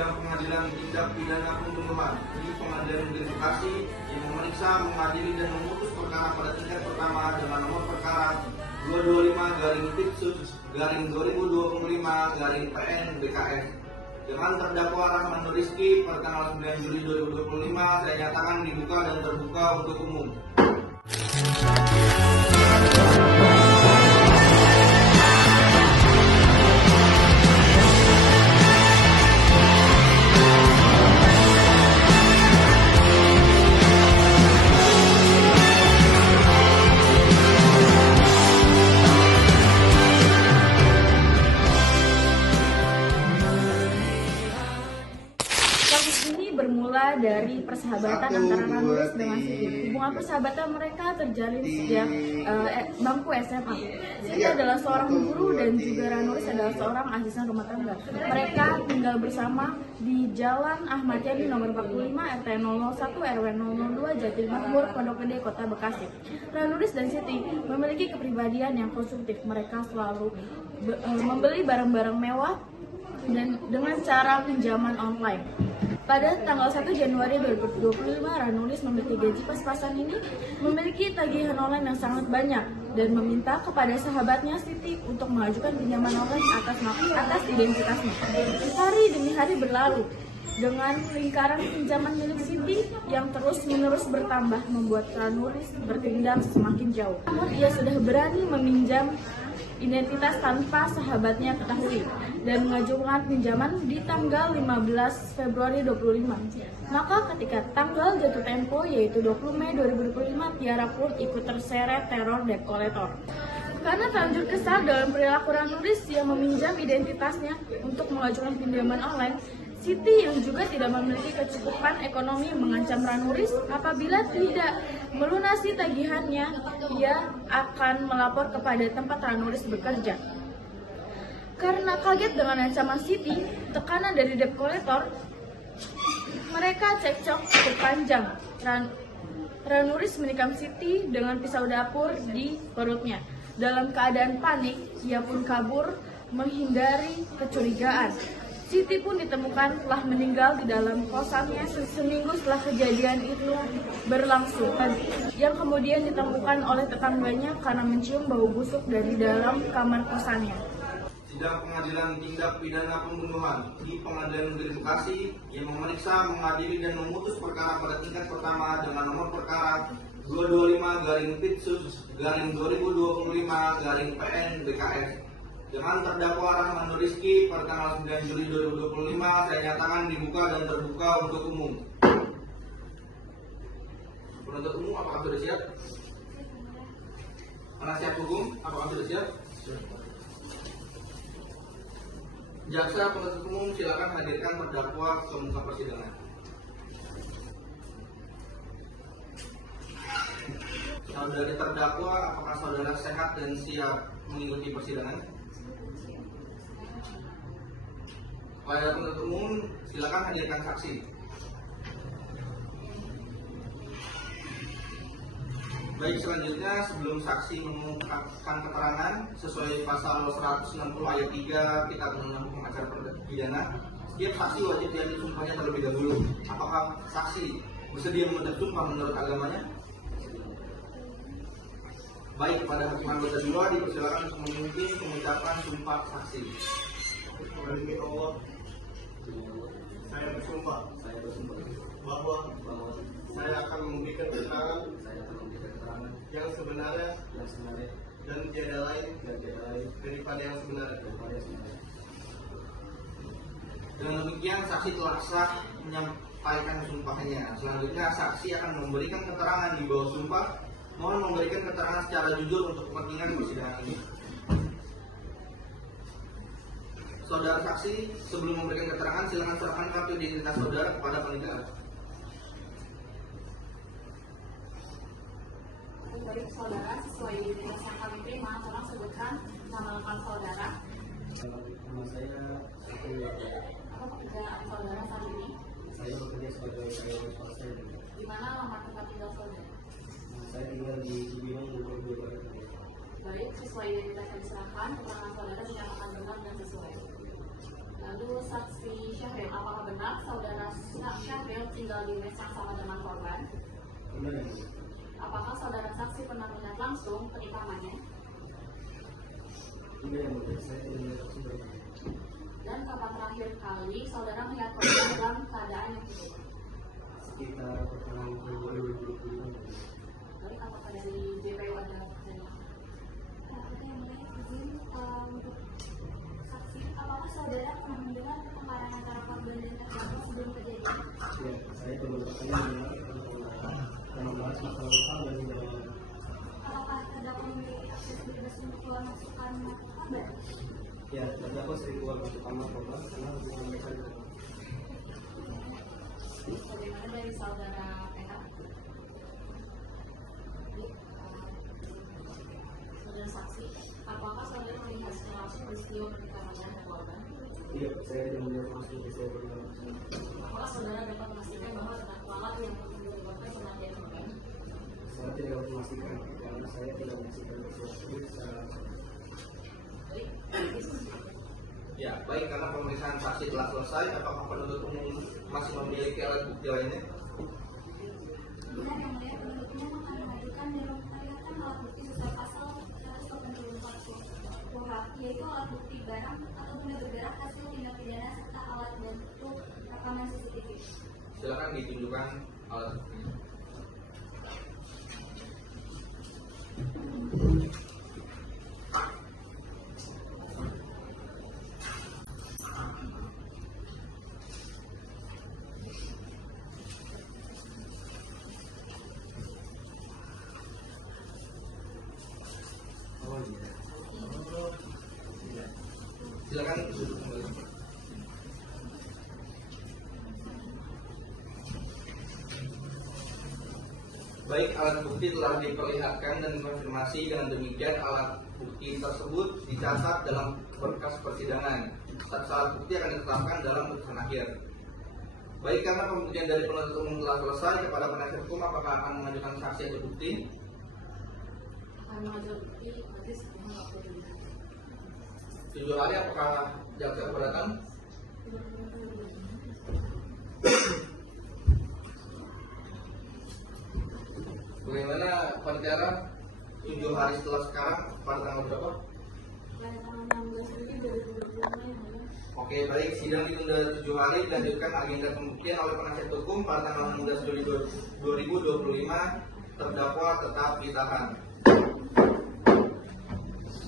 Sidang Pengadilan Tindak Pidana Pembunuhan di Pengadilan Negeri Bekasi yang memeriksa, mengadili dan memutus perkara pada tingkat pertama dengan nomor perkara 225-Tipsus-2025-PN BKS dengan terdakwa Rahman Nur Rizky pada tanggal 9 Juli 2025 saya nyatakan dibuka dan terbuka untuk umum. Kasus ini bermula dari persahabatan antara Ranulis dengan Siti. Hubungan persahabatan mereka terjalin sejak bangku SMA. Siti adalah seorang guru dan juga Ranulis adalah seorang asisten rumah tangga. Mereka tinggal bersama di Jalan Ahmad Yani nomor 45 RT 001 RW 002 Jati Makmur, Pondok Gede, Kota Bekasi. Ranulis dan Siti memiliki kepribadian yang konstruktif. Mereka selalu membeli barang-barang mewah dan dengan cara pinjaman online. Pada tanggal 1 Januari 2025, Ranulis memiliki gaji pas-pasan ini memiliki tagihan online yang sangat banyak dan meminta kepada sahabatnya Siti untuk mengajukan pinjaman online atas identitasnya. Hari demi hari berlalu dengan lingkaran pinjaman milik Siti yang terus-menerus bertambah membuat Ranulis bertindak semakin jauh. Namun ia sudah berani meminjam identitas tanpa sahabatnya ketahui dan mengajukan pinjaman di tanggal 15 Februari 2025. Maka ketika tanggal jatuh tempo yaitu 20 Mei 2025, Tiara pun ikut terseret teror debt collector. Karena terlanjur kesal dalam perilaku Ranulis yang meminjam identitasnya untuk mengajukan pinjaman online, Siti yang juga tidak memiliki kecukupan ekonomi mengancam Ranulis apabila tidak melunasi tagihannya, ia akan melapor kepada tempat Ranulis bekerja. Karena kaget dengan ancaman Siti, tekanan dari debt collector, mereka cekcok cukup panjang. Ranulis menikam Siti dengan pisau dapur di perutnya. Dalam keadaan panik, ia pun kabur menghindari kecurigaan. Siti pun ditemukan telah meninggal di dalam kosannya seminggu setelah kejadian itu berlangsung, yang kemudian ditemukan oleh tetangganya karena mencium bau busuk dari dalam kamar kosannya. Sidang Pengadilan Tindak Pidana Pembunuhan di Pengadilan Negeri Bekasi yang memeriksa, mengadili dan memutus perkara pada tingkat pertama dengan nomor perkara 225-Tipsus-2025-PN BKS dengan terdakwa Rahman Nur Rizky pada tanggal 9 Juli 2025 saya nyatakan dibuka dan terbuka untuk umum. Penuntut umum apakah sudah siap? Penasihat hukum apakah sudah siap? Jaksa penuntut umum silakan hadirkan terdakwa ke muka persidangan. Saudari terdakwa, apakah saudara sehat dan siap mengikuti persidangan? Pada penuntut umum, silakan hadirkan saksi. Baik, selanjutnya sebelum saksi mengungkapkan keterangan sesuai pasal 160 ayat 3 Kitab Undang-Undang Acara Pidana, setiap saksi wajib diambil sumpahnya terlebih dahulu. Apakah saksi bersedia mengucap sumpah menurut agamanya? Baik, pada hakim anggota dua dipersilakan untuk memimpin pengucapan sumpah saksi. Demi Allah, saya bersumpah bahwa saya akan memberikan keterangan yang sebenarnya dan tiada lain daripada yang sebenarnya. Dengan demikian saksi telah sah menyampaikan sumpahnya. Selanjutnya saksi akan memberikan keterangan di bawah sumpah. Mohon memberikan keterangan secara jujur untuk kepentingan persidangan ini. Saudara saksi, sebelum memberikan keterangan, silakan serahkan kartu identitas saudara kepada panitia. Baik saudara, sesuai identitas yang kami terima, tolong sebutkan nama lengkap saudara. Nama saya Siti. Apa pekerjaan saudara saat ini? Saya bekerja sebagai karyawan swasta. Di mana alamat tempat tinggal saudara? Saya tinggal di Cibinong, Bogor, Jawa Barat. Baik, sesuai identitas yang diserahkan, keterangan saudara dinyatakan benar dan sesuai. Lalu saksi Syahril, apakah benar saudara Syahril tinggal di mes yang sama dengan korban? Benar ya mulia. Apakah saudara saksi pernah melihat langsung penikamannya? Benar ya mulia, saya tidak melihat langsung dari mana. Dan kapan terakhir kali saudara melihat korban dalam keadaan yang hidup? Sekitar pertengahan Februari 2025 mulia. Baik, apakah dari JPU ada pertanyaan? Saksi, apakah saudara pernah mendengar pertengkaran antara korban dan terdakwa sebelum kejadian? Ya, saya beberapa kali mendengar dan membahas masalah hal dan tidak. Apakah terdakwa memiliki akses bebas untuk keluar masuk kamar korban? Ya, terdakwa sering keluar masuk kamar korban karena untuk memeriksa di dalam. Bagaimana dari saudara PH? Saudara saksi, apakah saudara melihat secara langsung peristiwa pernikahannya dan korban? Iya, saya tidak melihat langsung peristiwa pernikahan. Apakah saudara dapat memastikan bahwa terdakwa yang menyebabkan kematian korban? Saya tidak dapat memastikan karena saya tidak menyaksikan peristiwa tersebut secara langsung. Baik, Ya, baik, karena pemeriksaan saksi telah selesai, apakah penuntut umum masih memiliki alat bukti lainnya? Benar yang mulia, penuntut umum akan mengajukan dan memperlihatkan alat bukti sesuai pasal 184 KUHP, yaitu alat bukti barang atau benda bergerak hasil tindak pidana serta alat bantu rekaman CCTV. Silakan ditunjukkan alat buktinya. Silakan duduk kembali. Baik, alat bukti telah diperlihatkan dan dikonfirmasi. Dengan demikian alat bukti tersebut dicatat dalam berkas persidangan. Status alat bukti akan ditetapkan dalam putusan akhir. Baik, karena pembuktian dari penuntut umum telah selesai, kepada penasihat hukum apakah akan mengajukan saksi atau bukti? akan mengajukan bukti, berarti sebenarnya nggak perlu dilihat. 7 hari apakah jaksa keberatan? Bagaimana perkara 7 hari setelah sekarang pada tanggal berapa? Pada tanggal 16 Juli 2025 yang mulia. Oke, baik, sidang ditunda 7 hari dilanjutkan agenda pembuktian oleh penasihat hukum pada tanggal 16 Juli 2025 terdakwa tetap ditahan.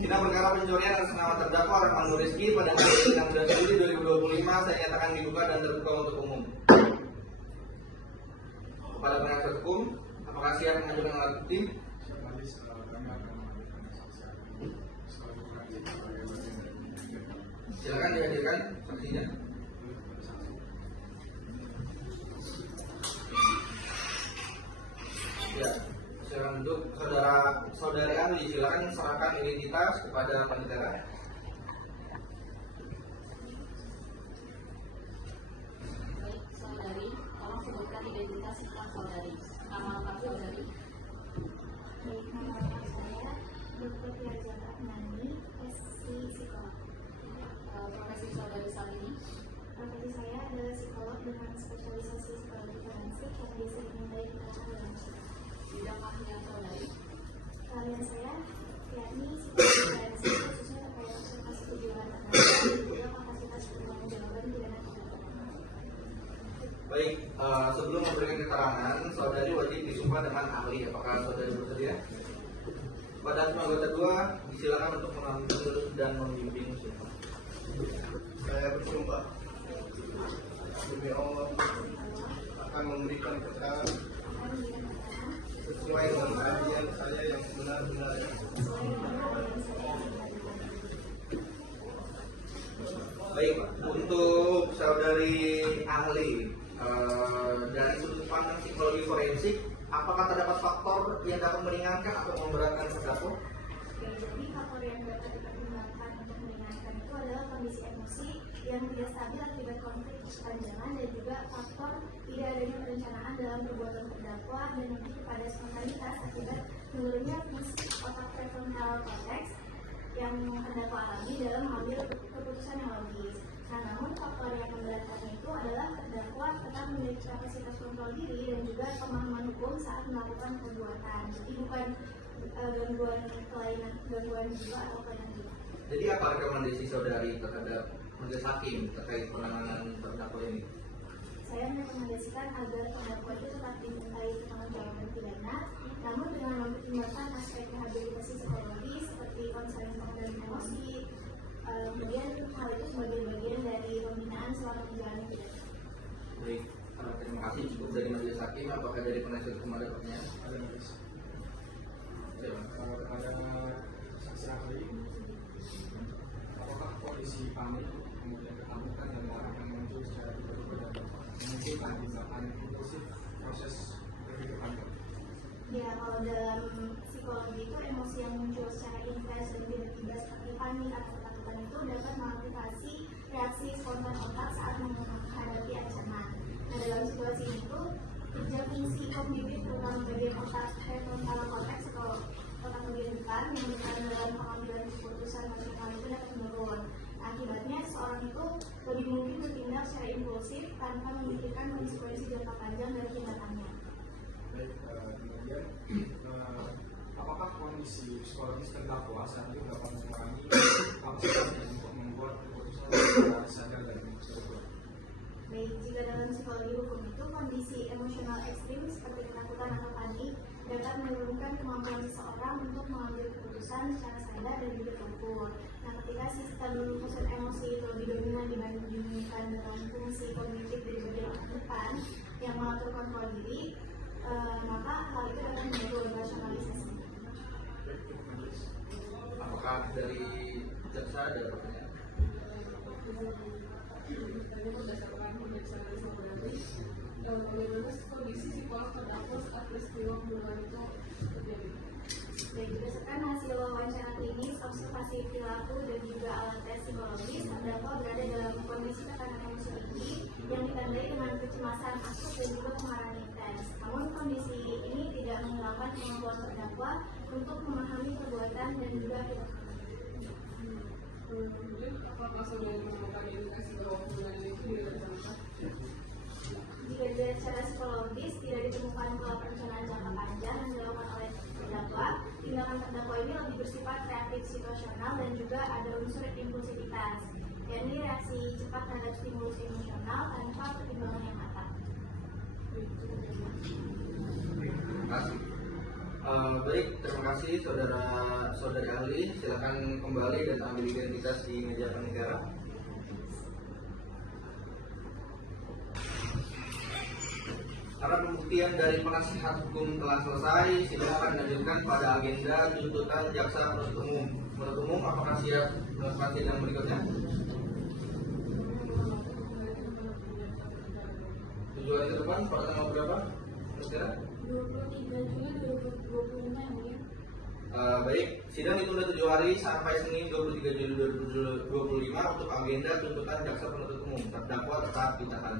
Sidang perkara pencurian atas nama terdakwa Rahman Nur Rizky pada tanggal 16 Juli 2025 saya nyatakan dibuka dan terbuka untuk umum. Kepada penasihat hukum, apakah siap mengajukan alat bukti? Silakan dihadirkan saksinya. Ya, silakan duduk. Saudari ahli, silakan serahkan identitas kepada panitia. Baik, saudari, tolong sebutkan identitas setelah saudari. Nama lengkap saudari. Baik, nama lengkap saya Dr. Tiaja Rahmani, SC Psikolog. Profesi saudari saat ini. Profesi saya adalah psikolog dengan spesialisasi psikologi forensik yang biasa dimintai keterangan dalam sidang. Bidang keahlian saudari. Keahlian saya yakni psikologi forensik khususnya terkait observasi kejiwaan anak dan juga kapasitas pertanggungjawaban pidana pidana. Baik, sebelum memberikan keterangan, saudari wajib disumpah dengan ahli. Apakah saudari bersedia? Pada anggota kedua, disilakan untuk mengambil dan membimbing sumpah. Saya bersumpah demi Allah akan memberikan keterangan sesuai dengan keahlian saya yang sebenar-benarnya. Baik, untuk saudari ahli, dari sudut pandang psikologi forensik, apakah terdapat faktor yang dapat meringankan atau memberatkan terdakwa? Jadi faktor yang dapat dipertimbangkan untuk meringankan itu adalah kondisi emosi yang tidak stabil akibat konflik berkepanjangan dan juga faktor tidak adanya perencanaan dalam perbuatan terdakwa dan lebih kepada spontanitas akibat menurunnya fungsi otak prefrontal cortex yang terdakwa alami dalam mengambil keputusan yang logis. Nah, namun faktor yang memberatkan itu adalah terdakwa tetap memiliki kapasitas kontrol diri dan juga pemahaman hukum saat melakukan perbuatan. Jadi bukan gangguan kelainan, gangguan jiwa atau kelainan jiwa. Jadi apa rekomendasi saudari terhadap majelis hakim terkait penanganan terdakwa ini? Saya merekomendasikan agar terdakwa itu tetap dimintai pertanggungjawaban pidana, namun dengan mempertimbangkan aspek rehabilitasi psikologis seperti konseling pengendalian emosi. Kemudian hal itu sebagai bagian dari pembinaan selama menjalani pidana. Baik, terima kasih. Cukup dari majelis hakim. Apakah dari penasihat hukum ada pertanyaan? Ada mas. Silakan. Ada saksi ahli. Apakah kondisi panik kemudian ketakutan dan akan muncul secara tiba-tiba dan memungkinkan tindakan impulsif proses berpikir panjang? Ya, kalau dalam psikologi itu emosi yang muncul secara intens dan tiba-tiba seperti panik atau ketakutan itu dapat mengaktifasi reaksi spontan otak saat menghadapi ancaman. Nah, dalam situasi itu kerja fungsi kognitif terutama bagian otak prefrontal cortex atau otak bagian depan yang berperan dalam pengambilan keputusan rasional itu dapat menurun. Akibatnya seorang itu lebih mungkin bertindak secara impulsif tanpa memikirkan konsekuensi jangka panjang dari tindakannya. Baik, kemudian apakah kondisi psikologis terdakwa saat itu dapat mengurangi kapasitasnya untuk membuat keputusan secara sadar dan terstruktur? Baik, jika dalam psikologi hukum itu kondisi emosional ekstrim seperti ketakutan atau panik dapat menurunkan kemampuan seseorang untuk mengambil keputusan secara sadar dan juga terukur. Nah, ketika sistem pusat emosi itu lebih dominan dibandingkan dengan fungsi kognitif dari bagian otak depan yang mengatur kontrol diri, maka hal itu dapat mengganggu rasionalisasi. Apakah dari jaksa ada pertanyaan? Berdasarkan pemeriksaan dari saudari, bagaimana kondisi psikolog terdakwa saat peristiwa pembunuhan itu terjadi? Baik, berdasarkan hasil wawancara klinis, observasi perilaku dan juga alat tes psikologis, terdakwa berada dalam kondisi tekanan emosi tinggi yang ditandai dengan kecemasan akut dan juga kemarahan intens. Namun kondisi ini tidak menghilangkan kemampuan terdakwa untuk memahami perbuatan dan juga tindakan. Kemudian, apakah saudari menemukan indikasi bahwa pembunuhan itu direncanakan? Jika dilihat secara psikologis tidak ditemukan pola perencanaan jangka panjang yang dilakukan oleh terdakwa, tindakan terdakwa ini lebih bersifat reaktif situasional dan juga ada unsur impulsivitas, yakni reaksi cepat terhadap stimulus emosional tanpa pertimbangan yang matang. Terima kasih. Baik, terima kasih saudari ahli. Silakan kembali dan ambil identitas di meja penegara. Karena pembuktian dari penasihat hukum telah selesai, silakan lanjutkan pada agenda tuntutan jaksa penuntut umum. Penuntut umum, apakah siap melakukan sidang berikutnya? Tujuan ke depan pada tanggal berapa? Saudara? 23 Juli 2025 yang mulia. Baik, sidang ditunda 7 hari sampai Senin 23 Juli 2025 untuk agenda tuntutan jaksa penuntut umum. Terdakwa tetap ditahan.